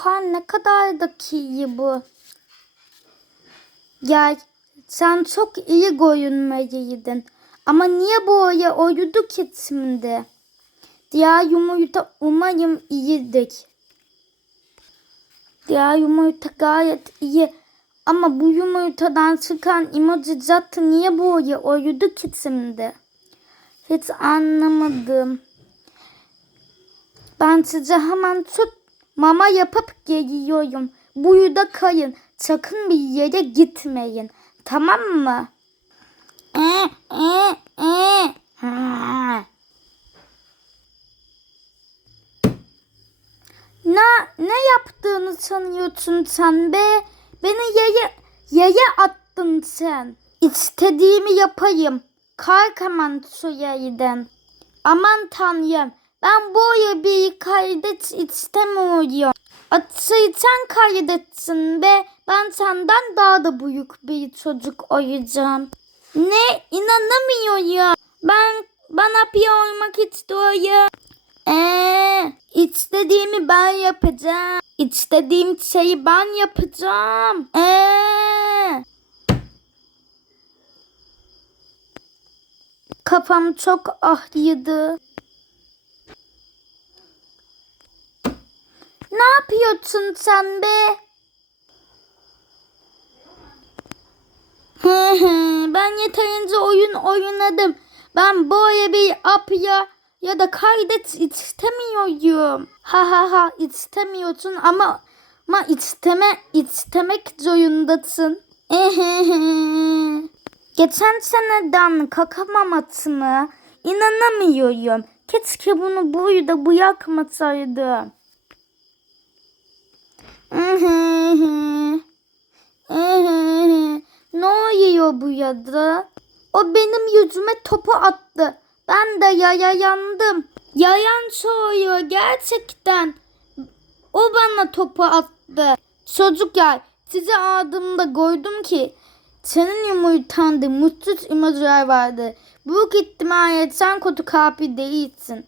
Oha ne kadar da iyi bu. Gel sen çok iyi görünmeliydin. Ama niye böyle oydu ki şimdi? Diğer yumurta umarım iyidir. Diğer yumurta gayet iyi. Ama bu yumurtadan çıkan emoji zaten niye böyle oydu ki şimdi? Hiç anlamadım. Ben size hemen tut mama yapıp geliyorum. Buyuda kayın. Sakın bir yere gitmeyin. Tamam mı? Ee, ee, ee. Ha. Ne, ne yaptığını sanıyorsun sen be? Beni yere, yere attın sen. İstediğimi yapayım. Kalk hemen su yerden. Aman tanrım. Ben böyle bir kaydet istemiyorum. Atıyı sen kaydetsin be. Ben senden daha da büyük bir çocuk olacağım. Ne? İnanamıyorum. Ben ben hapya olmak istiyorum. Eee, istediğimi ben yapacağım. İstediğim şeyi ben yapacağım. Eee. Kafam çok ağrıdı. Yapıyorsun sen be? Ben yeterince oyun oynadım. Ben böyle bir apya ya da kaydet istemiyorum. Ha ha ha istemiyorsun ama ama isteme istemek zorundasın. Geçen seneden kakamaması mı? İnanamıyorum. Keşke bunu burada bırakmasaydım. Ne oluyor bu yada? O benim yüzüme topu attı. Ben de yayandım. Yayan soğuyor gerçekten. O bana topu attı. Çocuklar size adımda koydum ki senin yumurtanda mutsuz imajlar vardı. Bu ihtimalle sen kötü kalpli değilsin.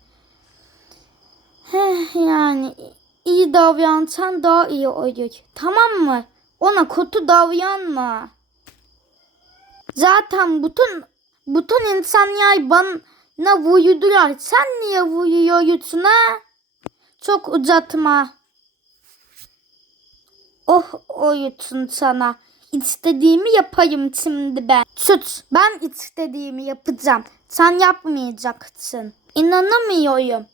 Heh, yani iyi davransan daha iyi olur. Tamam mı? Ona kötü davranma. Zaten bütün bütün insanlar bana vurdular. Sen niye vuruyorsun ha? Çok uzatma. Oh oyutun sana. İstediğimi yapayım şimdi ben. Sus ben istediğimi yapacağım. Sen yapmayacaksın. İnanamıyorum.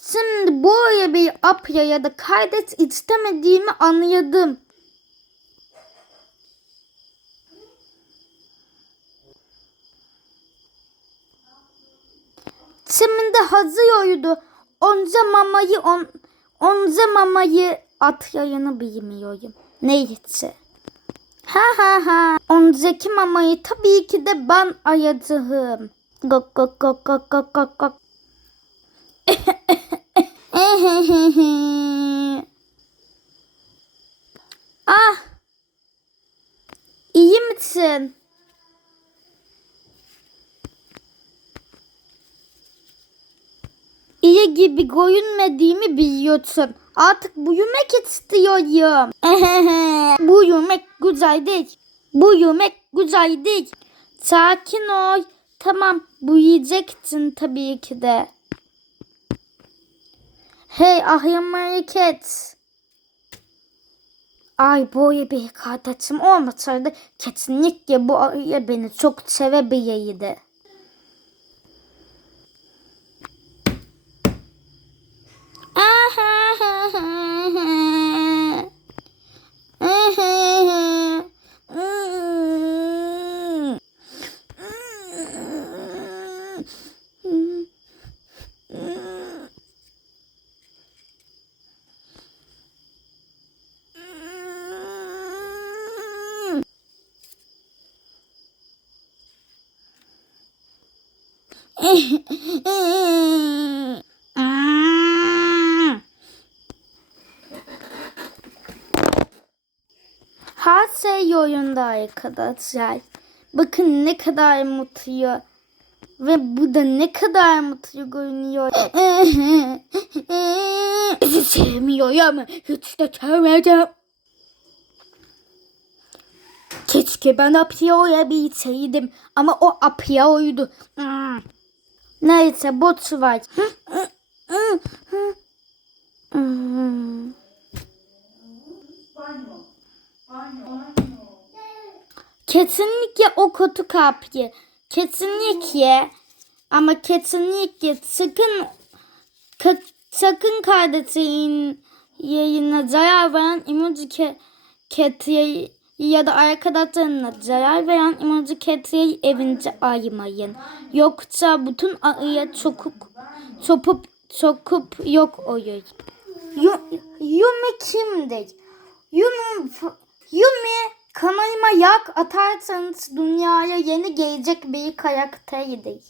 Şimdi böyle bir apya ya da kaydet istemediğimi anladım. Şimdi hazır oydu. Onca mamayı on, onca mamayı at yayını bilmiyorum. Neyse. Ha ha ha. Oncaki mamayı tabii ki de ben ayacağım. Gok gok gok gok gok gok gok. İyi gibi görünmediğimi biliyorsun. Artık büyümek istiyorum. büyümek güzel değil. Büyümek güzel değil. Sakin ol. Tamam büyüyeceksin tabii ki de. Hey ahyan hareket. Ay böyle bir kardeşim olmasaydı kesinlikle bu ayı beni çok sevebilirdi. Her şey yolunda arkadaşlar. Bakın ne kadar mutlu Ve bu da ne kadar mutlu görünüyor. Bizi sevmiyor ama hiç de sevmedim. Keşke ben Apio'ya bilseydim. Ama o Apio'ydu. Hmm. Neyse bot. Hmm. Kesinlikle o kötü kapıyı. Kesinlikle. Ama kesinlikle sakın sakın kardeşin yayına zarar veren emoji ke- ketiye ya da arkadaşlarına zarar veren emoji ketiyeyi evince ayırmayın. Yoksa bütün ayıya sokup sokup sokup yok olur. Yu- Yumi kimdir? Yumi, Yumi kanalıma yak atarsanız dünyaya yeni gelecek bir karakterdir.